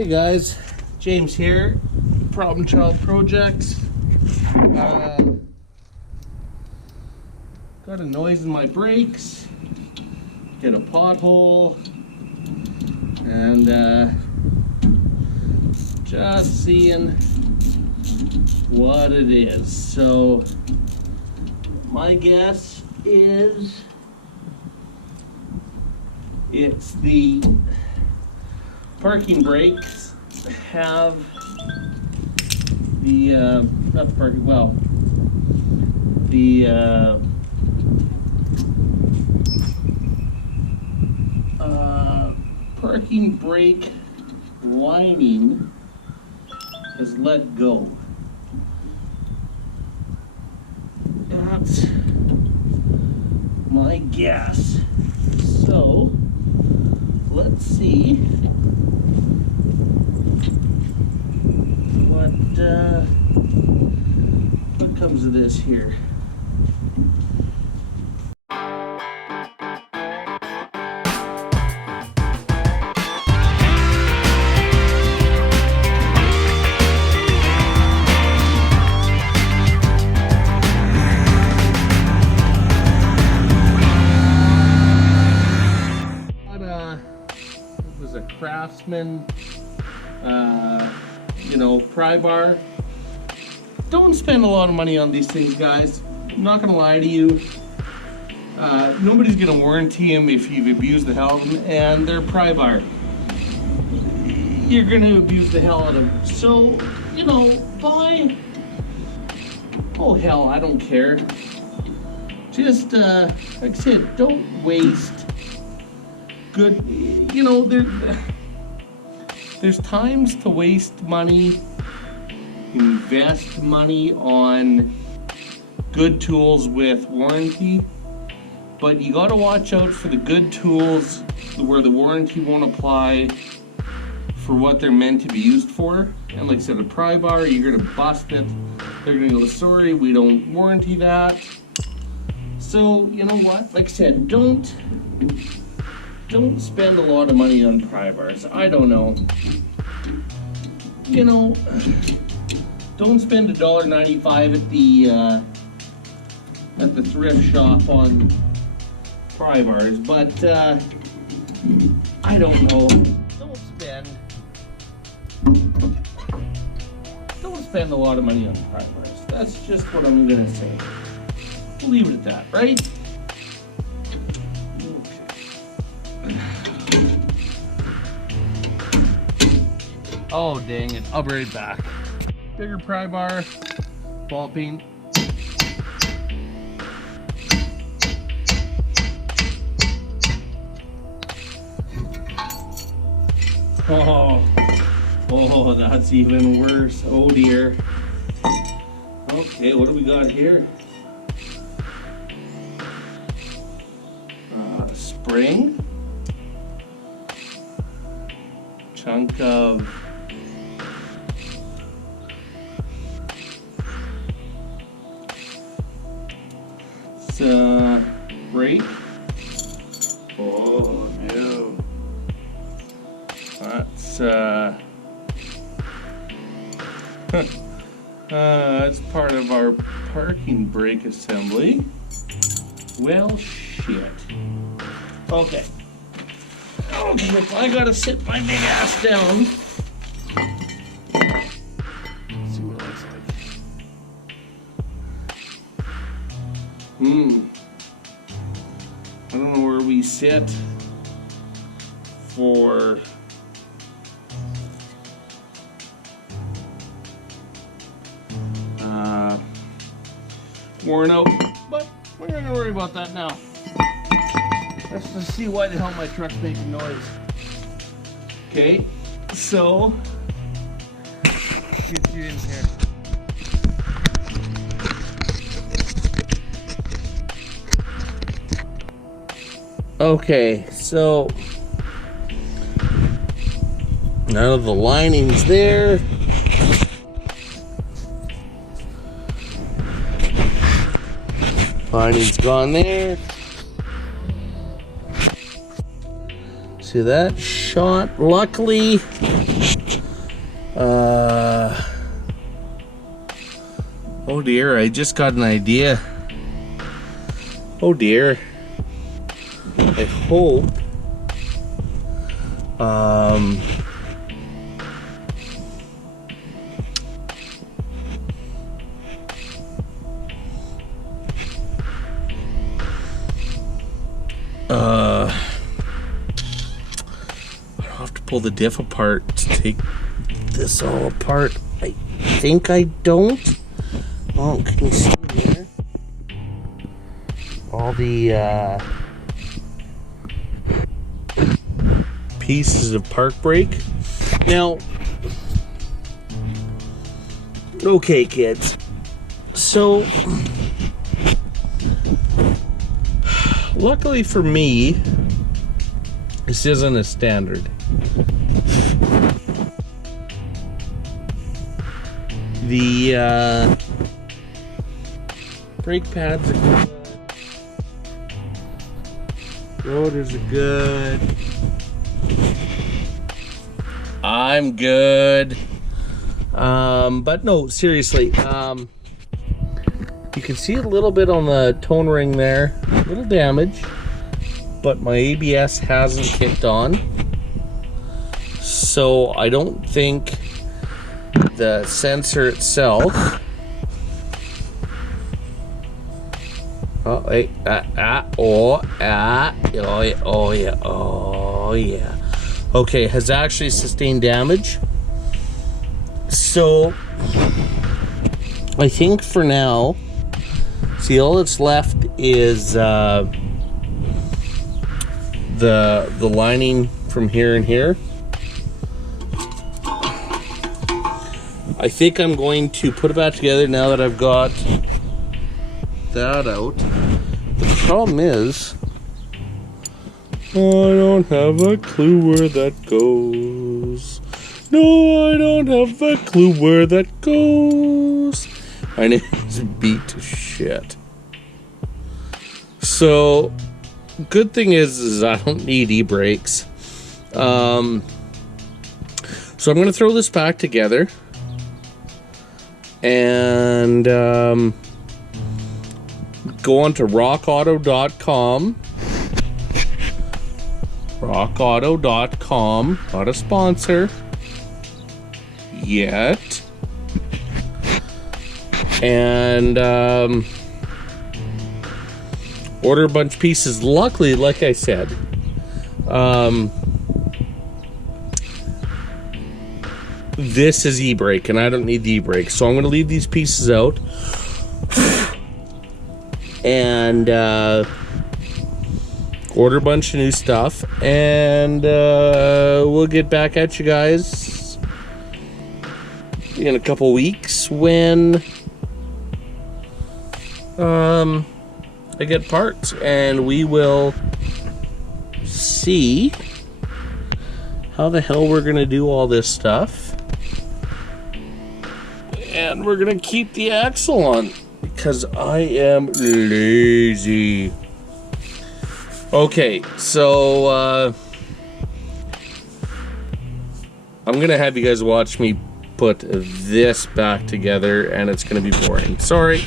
Hey guys, James here, Problem Child Projects. Got a noise in my brakes, hit a pothole, and just seeing what it is. So my guess is it's the parking brakes have the not the parking, well, the parking brake lining has let go. That's my guess. So let's see what comes of this here. It was a Craftsman, pry bar. Don't spend a lot of money on these things, guys. I'm not gonna lie to you. Nobody's gonna warranty them if you've abused the hell of them, and they're pry bar. You're gonna abuse the hell out of them. So, buy. Oh hell, I don't care. Just like I said, don't waste good. There's times to waste money, invest money on good tools with warranty, but you got to watch out for the good tools where the warranty won't apply for what they're meant to be used for. And like I said, a pry bar, you're gonna bust it. They're gonna go, sorry, we don't warranty that. So you know what? Like I said, don't spend a lot of money on pry bars. I don't know. Don't spend $1.95 at the thrift shop on pry bars. But I don't know. Don't spend a lot of money on pry bars. That's just what I'm gonna say. We'll leave it at that, right? Oh dang it, I'll be right back. Bigger pry bar, ball peen. Oh, that's even worse. Oh dear. Okay, what do we got here? Spring. Chunk of brake. Oh no. That's part of our parking brake assembly. Well, shit. Okay. Okay, if I gotta sit my big ass down. Let's see what it looks like. I don't know where we sit for worn out, but we're not gonna worry about that now. Let's just see why the hell my truck's making noise. Okay, so get you in here. Okay, so none of the lining's there. Lining's gone there. See that shot? Luckily, Oh dear, I just got an idea. Oh dear. I hope I don't have to pull the diff apart to take this all apart. I think I don't. Oh, can you see there? All the pieces of park brake. Now, okay, kids. So, luckily for me, this isn't a standard. The brake pads are good. Rotors are good. I'm good. But no, seriously. You can see a little bit on the tone ring there. A little damage. But my ABS hasn't kicked on. So I don't think the sensor itself. Oh yeah. Okay, has actually sustained damage. So I think for now, see, all that's left is the lining from here and here. I think I'm going to put it back together now that I've got that out. The problem is, I don't have a clue where that goes. No, I don't have a clue where that goes. My name is beat to shit. So, good thing is I don't need e-brakes. So I'm going to throw this back together. And go on to rockauto.com. rockauto.com, not a sponsor yet. And order a bunch of pieces. Luckily, like I said, this is e-brake and I don't need the e-brake, so I'm going to leave these pieces out and order a bunch of new stuff, and we'll get back at you guys in a couple weeks when I get parts, and we will see how the hell we're gonna do all this stuff. And we're gonna keep the axle on because I am lazy. Okay, so I'm gonna have you guys watch me put this back together, and it's gonna be boring. Sorry.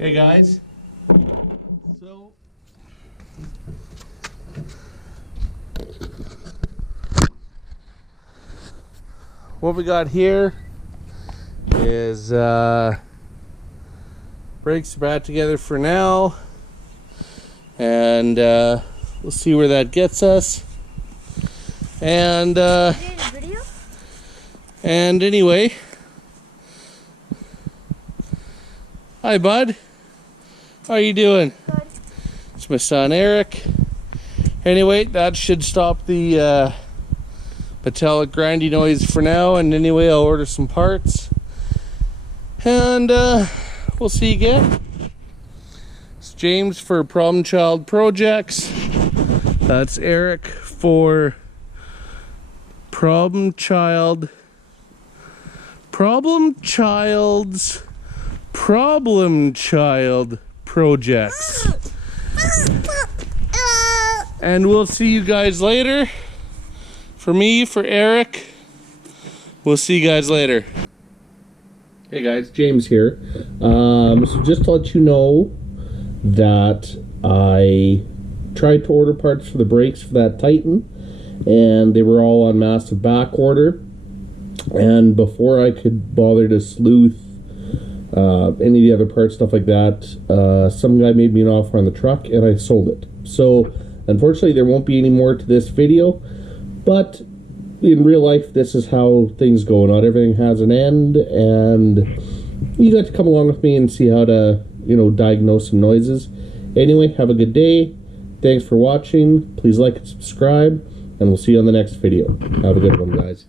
Hey guys. So what we got here is brakes are back together for now, and we'll see where that gets us. And and anyway, hi bud, how are you doing? Good. It's my son Eric. Anyway, that should stop the metallic grindy noise for now, and anyway, I'll order some parts, and we'll see you again. It's James for Problem Child Projects. That's Eric for Problem Child's Problem Child Projects. And we'll see you guys later. For me, for Eric, we'll see you guys later. Hey guys, James here. So just to let you know that I tried to order parts for the brakes for that Titan, and they were all on massive back order. And before I could bother to sleuth any of the other parts, stuff like that, some guy made me an offer on the truck and I sold it. So unfortunately there won't be any more to this video, but in real life this is how things go. Not everything has an end, and you got to come along with me and see how to, you know, diagnose some noises. Anyway, have a good day. Thanks for watching. Please like and subscribe, and we'll see you on the next video. Have a good one, guys.